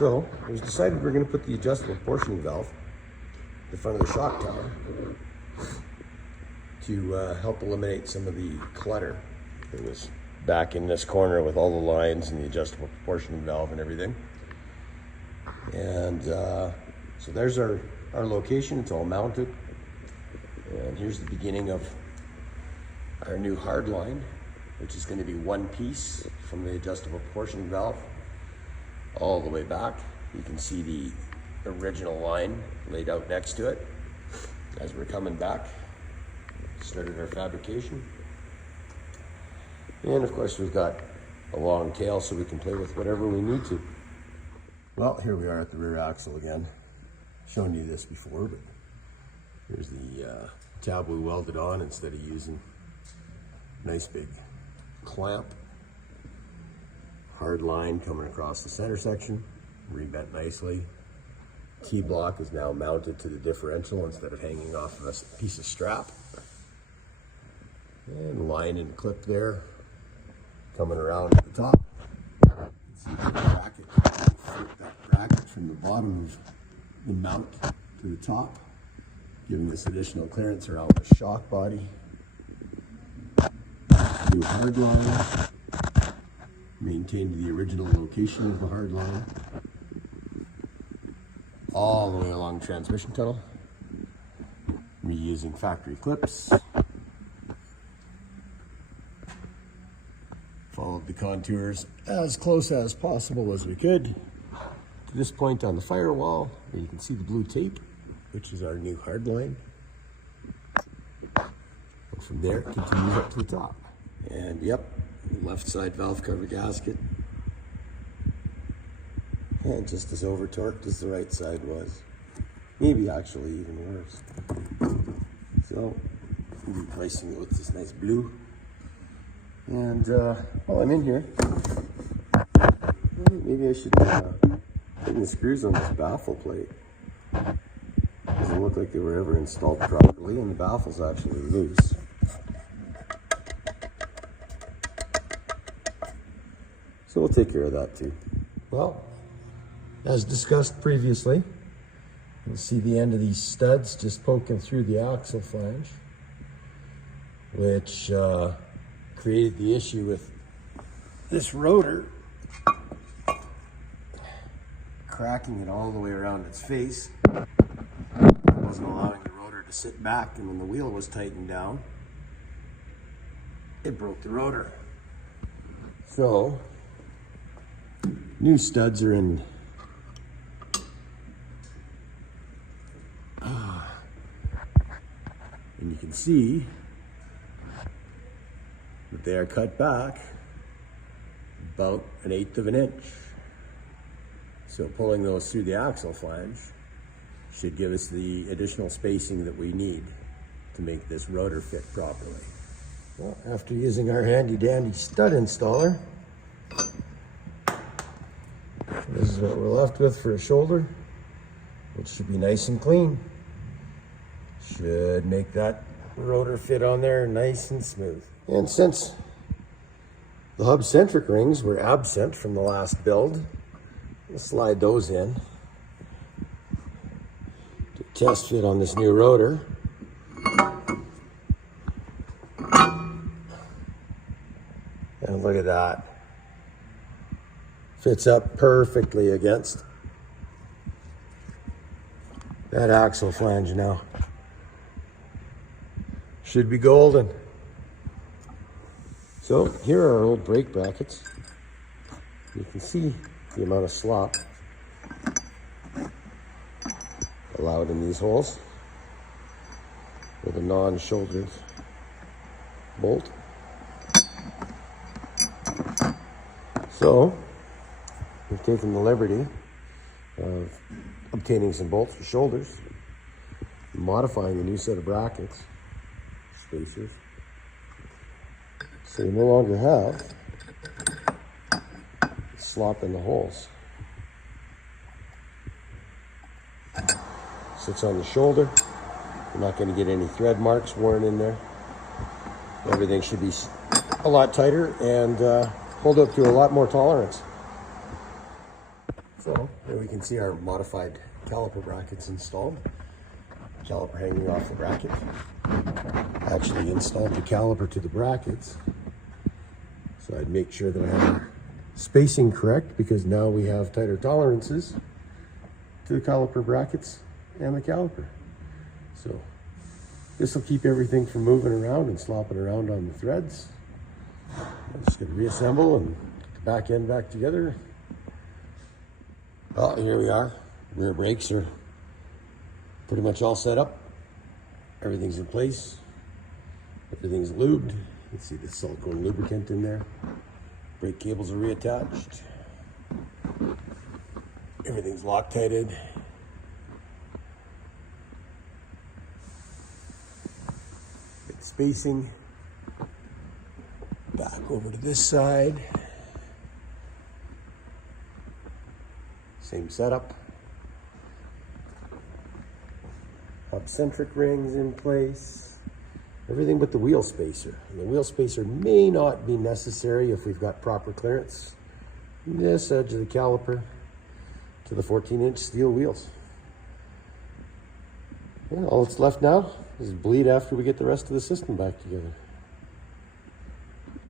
So it was decided we're going to put the adjustable portioning valve in the front of the shock tower to help eliminate some of the clutter that was back in this corner with all the lines and the adjustable portioning valve and everything. And so there's our location. It's all mounted. And here's the beginning of our new hard line, which is going to be one piece from the adjustable portioning valve all the way back. You can see the original line laid out next to it. As we're coming back, started our fabrication. And of course we've got a long tail so we can play with whatever we need to. Well, here we are at the rear axle again. Shown you this before, but here's the tab we welded on instead of using nice big clamp. Hard line coming across the center section, rebent nicely. T-block is now mounted to the differential instead of hanging off of a piece of strap. And line and clip there, coming around at the top. See the bracket, flip that bracket from the bottom of the mount to the top, giving us additional clearance around the shock body. New hard line, maintained the original location of the hard line, all the way along the transmission tunnel, reusing factory clips. Followed the contours as close as possible as we could to this point on the firewall, where you can see the blue tape, which is our new hard line. And from there, it continues up to the top. And yep, left side valve cover gasket. And just as over torqued as the right side was. Maybe actually even worse. So, I'm replacing it with this nice blue. And while I'm in here, maybe I should tighten the screws on this baffle plate. Doesn't look like they were ever installed properly, and the baffle's actually loose. So we'll take care of that too. Well, as discussed previously, you'll see the end of these studs just poking through the axle flange, which created the issue with this rotor cracking it all the way around its face. It wasn't allowing the rotor to sit back, and when the wheel was tightened down, it broke the rotor. So, new studs are in and you can see that they are cut back about 1/8 of an inch. So pulling those through the axle flange should give us the additional spacing that we need to make this rotor fit properly. Well, after using our handy dandy stud installer, this is what we're left with for a shoulder, which should be nice and clean. Should make that rotor fit on there nice and smooth. And since the hub centric rings were absent from the last build, we'll slide those in to test fit on this new rotor. And look at that. Fits up perfectly against that axle flange now. Should be golden. So here are our old brake brackets. You can see the amount of slop allowed in these holes with a non-shouldered bolt. So we've taken the liberty of obtaining some bolts for shoulders, modifying a new set of brackets, spacers, so you no longer have slop in the holes. Sits on the shoulder. You're not going to get any thread marks worn in there. Everything should be a lot tighter and hold up to a lot more tolerance. So here we can see our modified caliper brackets installed. Caliper hanging off the bracket. Actually installed the caliper to the brackets. So I'd make sure that I have our spacing correct, because now we have tighter tolerances to the caliper brackets and the caliper. So this will keep everything from moving around and slopping around on the threads. I'm just going to reassemble and get the back end back together. Well, here we are. Rear brakes are pretty much all set up. Everything's in place. Everything's lubed. You can see the silicone lubricant in there. Brake cables are reattached. Everything's Loctited. Good spacing. Back over to this side. Same setup. Hub-centric rings in place. Everything but the wheel spacer. And the wheel spacer may not be necessary if we've got proper clearance. This edge of the caliper to the 14-inch steel wheels. Well, all that's left now is bleed after we get the rest of the system back together.